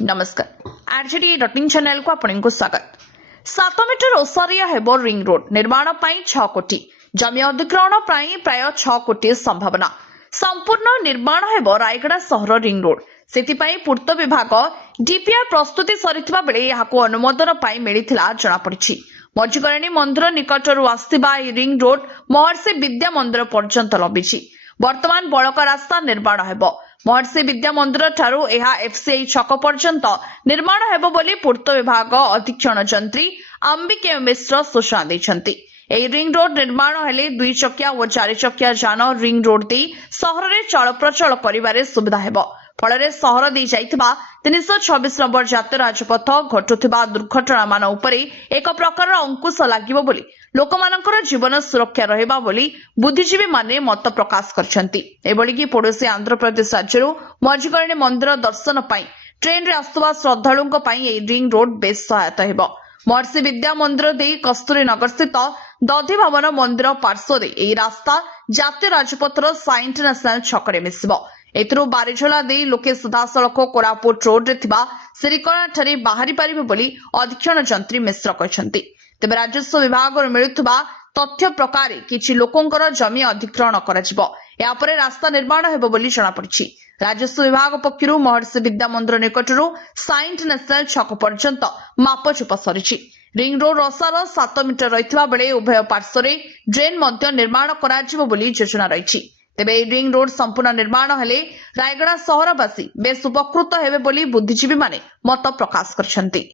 नमस्कार RJD rutting channel को आपको स्वागत। 7 मीटर ओसारिया हेबो रिंग रोड निर्माण पाई 6 कोटी जमी अधिग्रहण पाई प्राय 6 कोटी संभावना संपूर्ण निर्माण हेबो रायगड़ा सहर रिंग रोड सेतिपाई पूर्त विभाग डीपीआर प्रस्तुति सरिथिबा बेले याको अनुमोदन पाई मिलिथिला जणा पड़िछि। मझिकरणी मंदिर निकटरू आस्थिबा ए रिंग रोड महर्षि विद्या मंदिर पर्यंत लंबिछि। वर्तमान बड़का रास्ता निर्माण हेबो। महर्षि विद्या मंदिर ठारू एहा एफसीआई छक पर्यंत निर्माण हेबो बोली पूर्त विभाग अधीक्षण जंत्री अंबिके मिश्र सूचना दैछन्ति। एही रिंग रोड निर्माण हेले 2 चकिया और 4 चकिया जान रिंग रोड दे सहर रे चलप्रचल करिबारे सुविधा हेबो। फଳରେ सहर दे जाइथिबा 326 नंबर जातीय राजपथ घटुथिबा दुर्घटना मान उपरे एक प्रकार अंकुश लागिबो बोली लोकमानकर जीवन सुरक्षा रहिबा बोली बुद्धिजीवी माने मत प्रकाश करछन्ति। एबोली कि पड़ोसी आंध्र प्रदेश राज्यरू मझिकरणी मंदिर दर्शन पाई ट्रेन रे आसुवा श्रद्धालुंक पाई ए रिंग रोड बेस सहायता हेबो। महर्षि विद्या मंदिर दे कस्तूरी नगर स्थित दधि भवन मंदिर पार्श्व दे ए रास्ता जातीय राजपथर साइंट नेशनल छकरे मिसिबो। एथरो बारिझोला दे लोके सीधासलख कोरापुट रोड रे थिबा सिरिकणा ठारे बाहरी पारिबे बोली अधीक्षण जंत्री मिश्र कहछन्ति। तेबे राजस्व विभाग मिलुथबा तथ्य प्रकार किछि लोकंकर जमी अधिग्रहण कराजिबो। या परे रास्ता निर्माण हेबो बोली जणा पड़िछि। राजस्व विभाग पक्षरु महर्षि विद्या मंदिर निकटरू साइंट नेशनल छक पर्यंत मापचुप सरिछि। रिंग रोड रसार 7 मीटर रहितबा बेले उभय पार्श्व रे ड्रेन मध्य निर्माण कराजिबो बोली योजना रहिछि। तेबे रिंग रोड संपूर्ण निर्माण हेले रायगड़ा सहरवासी बेस उपकृत हेबे बोली बुद्धिजीवी माने मत प्रकाश करछन्ति।